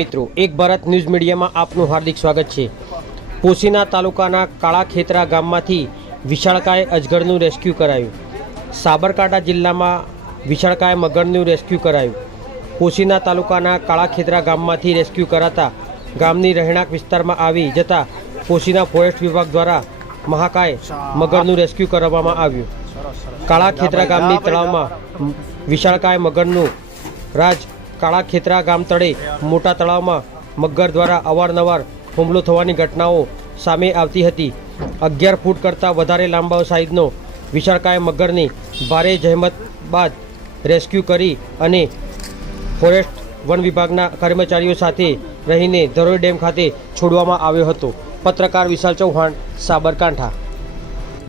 મિત્રો, એક ભારત ન્યૂઝ મીડિયામાં આપનું હાર્દિક સ્વાગત છે. પોશીના તાલુકાના કાળા ખેતરા ગામમાંથી વિશાળકાય અજગરનું રેસ્ક્યુ કરાયું. સાબરકાંઠા જિલ્લામાં વિશાળકાય મગરનું રેસ્ક્યુ કરાયું. પોશીના તાલુકાના કાળા ખેતરા ગામમાંથી રેસ્ક્યુ કરાતા ગામની રહેણાંક વિસ્તારમાં આવી જતા પોશીના ફોરેસ્ટ વિભાગ દ્વારા મહાકાય મગરનું રેસ્ક્યુ કરવામાં આવ્યું. કાળા ખેતરા ગામની તળાવમાં વિશાળકાય મગરનું રાજ કાળા ખેતરા ગામ તળે મોટા તળાવમાં મગર દ્વારા અવારનવાર હુમલો થવાની ઘટનાઓ સામે આવતી હતી. અગિયાર ફૂટ કરતાં વધારે લાંબા સાઈઝનો વિશાળકાય મગરની ભારે જહેમત બાદ રેસ્ક્યુ કરી અને ફોરેસ્ટ વન વિભાગના કર્મચારીઓ સાથે રહીને ધરોઈ ડેમ ખાતે છોડવામાં આવ્યો હતો. પત્રકાર વિશાલ ચૌહાણ, સાબરકાંઠા.